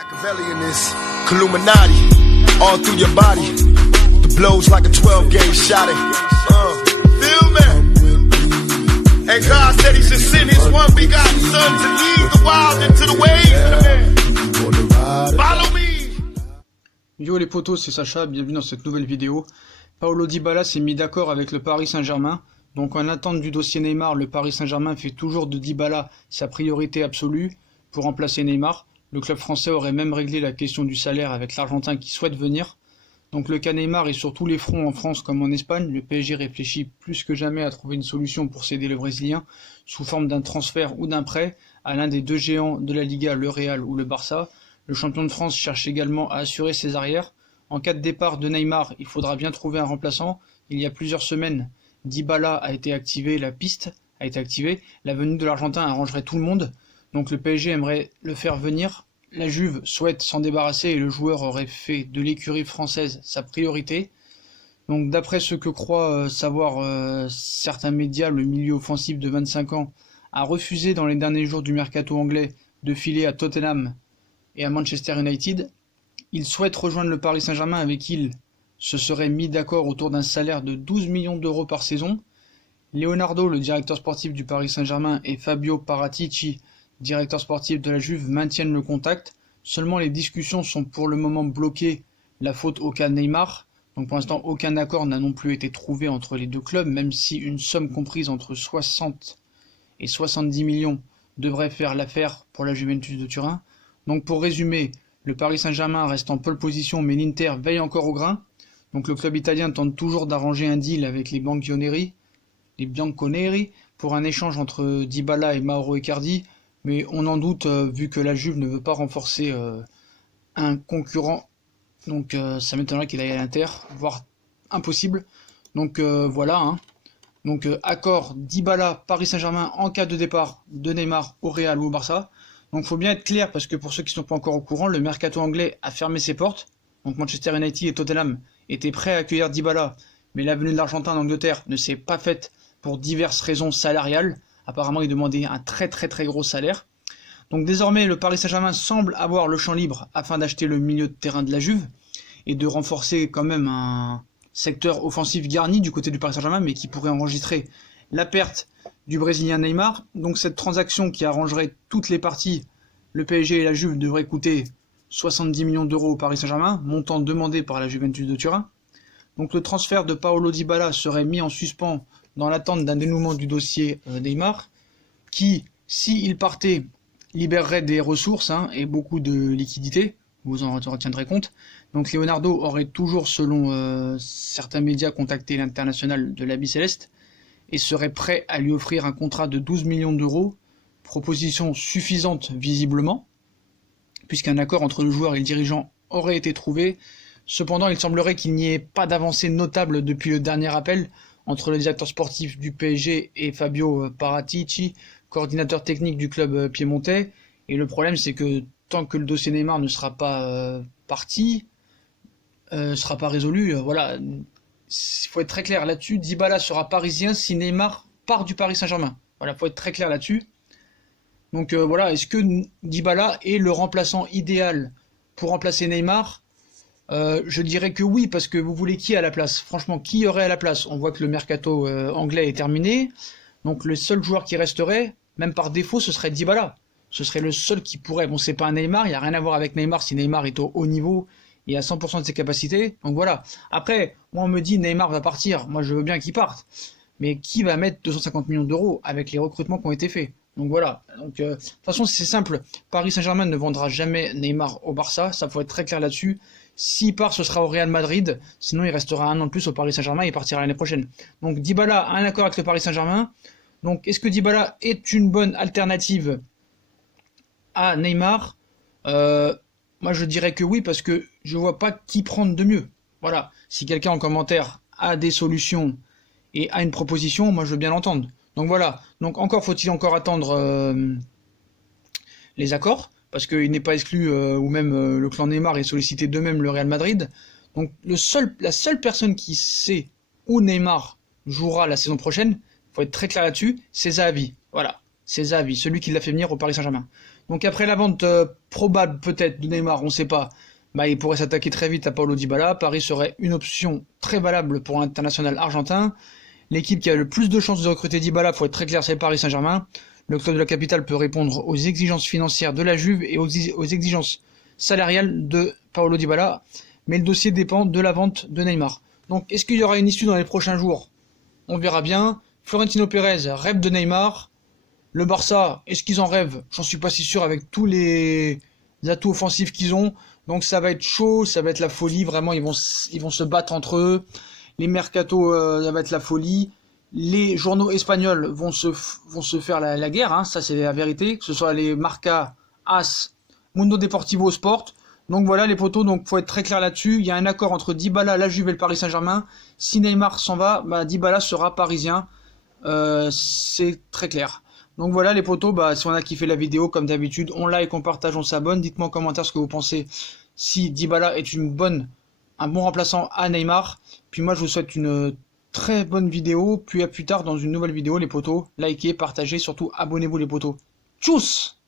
Machiavellianist, Illuminati, all through your body. The blows like a 12-gauge shot. Feel me? And God said He should send His one begotten Son to lead the wild into the ways. Follow me. Yo les potos, c'est Sacha, bienvenue dans cette nouvelle vidéo. Paulo Dybala s'est mis d'accord avec le Paris Saint-Germain. Donc en attente du dossier Neymar, le Paris Saint-Germain fait toujours de Dybala sa priorité absolue pour remplacer Neymar. Le club français aurait même réglé la question du salaire avec l'Argentin qui souhaite venir. Donc le cas Neymar est sur tous les fronts en France comme en Espagne. Le PSG réfléchit plus que jamais à trouver une solution pour céder le Brésilien sous forme d'un transfert ou d'un prêt à l'un des deux géants de la Liga, le Real ou le Barça. Le champion de France cherche également à assurer ses arrières. En cas de départ de Neymar, il faudra bien trouver un remplaçant. Il y a plusieurs semaines, Dybala a été activé, la piste a été activée. La venue de l'Argentin arrangerait tout le monde. Donc le PSG aimerait le faire venir. La Juve souhaite s'en débarrasser et le joueur aurait fait de l'écurie française sa priorité. Donc d'après ce que croient savoir certains médias, le milieu offensif de 25 ans a refusé dans les derniers jours du mercato anglais de filer à Tottenham et à Manchester United. Il souhaite rejoindre le Paris Saint-Germain avec qui il se serait mis d'accord autour d'un salaire de 12 millions d'euros par saison. Leonardo, le directeur sportif du Paris Saint-Germain, et Fabio Paratici, directeur sportif de la Juve, maintiennent le contact. Seulement les discussions sont pour le moment bloquées, la faute au cas Neymar. Donc pour l'instant aucun accord n'a non plus été trouvé entre les deux clubs, même si une somme comprise entre 60 et 70 millions devrait faire l'affaire pour la Juventus de Turin. Donc pour résumer, le Paris Saint-Germain reste en pole position mais l'Inter veille encore au grain. Donc le club italien tente toujours d'arranger un deal avec les Bianconeri pour un échange entre Dybala et Mauro Icardi. Mais on en doute vu que la Juve ne veut pas renforcer un concurrent. Donc ça m'étonnerait qu'il aille à l'Inter, voire impossible. Donc voilà. Hein. Donc accord Dybala, Paris Saint-Germain en cas de départ de Neymar au Real ou au Barça. Donc faut bien être clair parce que pour ceux qui ne sont pas encore au courant, le mercato anglais a fermé ses portes. Donc Manchester United et Tottenham étaient prêts à accueillir Dybala, mais la venue de l'Argentin en Angleterre ne s'est pas faite pour diverses raisons salariales. Apparemment, il demandait un très gros salaire. Donc désormais, le Paris Saint-Germain semble avoir le champ libre afin d'acheter le milieu de terrain de la Juve et de renforcer quand même un secteur offensif garni du côté du Paris Saint-Germain, mais qui pourrait enregistrer la perte du Brésilien Neymar. Donc cette transaction qui arrangerait toutes les parties, le PSG et la Juve, devrait coûter 70 millions d'euros au Paris Saint-Germain, montant demandé par la Juventus de Turin. Donc le transfert de Paulo Dybala serait mis en suspens dans l'attente d'un dénouement du dossier Neymar, qui, s'il partait, libérerait des ressources et beaucoup de liquidités, vous en retiendrez compte. Donc Leonardo aurait toujours, selon certains médias, contacté l'international de l'Habit Céleste et serait prêt à lui offrir un contrat de 12 millions d'euros, proposition suffisante visiblement, puisqu'un accord entre le joueur et le dirigeant aurait été trouvé. Cependant, il semblerait qu'il n'y ait pas d'avancée notable depuis le dernier appel entre le directeur sportif du PSG et Fabio Paratici, coordinateur technique du club piémontais. Et le problème, c'est que tant que le dossier Neymar ne sera pas parti, sera pas résolu, voilà, il faut être très clair là-dessus. Dybala sera parisien si Neymar part du Paris Saint-Germain. Voilà, faut être très clair là-dessus. Donc voilà, est-ce que Dybala est le remplaçant idéal pour remplacer Neymar ? Je dirais que oui, parce que vous voulez qui à la place ? Franchement, qui y aurait à la place ? On voit que le mercato anglais est terminé, donc le seul joueur qui resterait, même par défaut, ce serait Dybala. Ce serait le seul qui pourrait. Bon, c'est pas un Neymar, il n'y a rien à voir avec Neymar si Neymar est au haut niveau et à 100% de ses capacités. Donc voilà. Après, moi on me dit Neymar va partir, moi je veux bien qu'il parte. Mais qui va mettre 250 millions d'euros avec les recrutements qui ont été faits ? Donc voilà. Donc de toute façon c'est simple. Paris Saint-Germain ne vendra jamais Neymar au Barça, ça faut être très clair là-dessus. S'il part, ce sera au Real Madrid. Sinon, il restera un an de plus au Paris Saint-Germain et il partira l'année prochaine. Donc Dybala a un accord avec le Paris Saint-Germain. Donc est-ce que Dybala est une bonne alternative à Neymar ? Moi, je dirais que oui, parce que je vois pas qui prendre de mieux. Voilà. Si quelqu'un en commentaire a des solutions et a une proposition, moi je veux bien l'entendre. Donc voilà. Donc encore faut-il encore attendre les accords, parce qu'il n'est pas exclu, ou même le clan Neymar est sollicité d'eux-mêmes le Real Madrid. Donc la seule personne qui sait où Neymar jouera la saison prochaine, il faut être très clair là-dessus, c'est Zahavi. Voilà, c'est Zahavi, celui qui l'a fait venir au Paris Saint-Germain. Donc après la vente probable peut-être de Neymar, on ne sait pas, bah, il pourrait s'attaquer très vite à Paulo Dybala. Paris serait une option très valable pour l'international argentin. L'équipe qui a le plus de chances de recruter Dybala, faut être très clair, c'est le Paris Saint-Germain. Le club de la capitale peut répondre aux exigences financières de la Juve et aux exigences salariales de Paulo Dybala, mais le dossier dépend de la vente de Neymar. Donc est-ce qu'il y aura une issue dans les prochains jours? On verra bien. Florentino Pérez rêve de Neymar. Le Barça, est-ce qu'ils en rêvent? J'en suis pas si sûr avec tous les atouts offensifs qu'ils ont. Donc ça va être chaud, ça va être la folie. Vraiment, ils vont se battre entre eux. Les mercatos, ça va être la folie. Les journaux espagnols vont se faire la guerre, hein, ça c'est la vérité. Que ce soit les Marca, AS, Mundo Deportivo Sport. Donc voilà les potos, donc faut être très clair là-dessus. Il y a un accord entre Dybala, la Juve et le Paris Saint-Germain. Si Neymar s'en va, bah, Dybala sera parisien. C'est très clair. Donc voilà les potos, bah, si on a kiffé la vidéo, comme d'habitude, on like, on partage, on s'abonne. Dites-moi en commentaire ce que vous pensez. Si Dybala est un bon remplaçant à Neymar. Puis moi je vous souhaite une très bonne vidéo. Puis à plus tard dans une nouvelle vidéo les potos. Likez, partagez, surtout abonnez-vous les potos. Tchuss!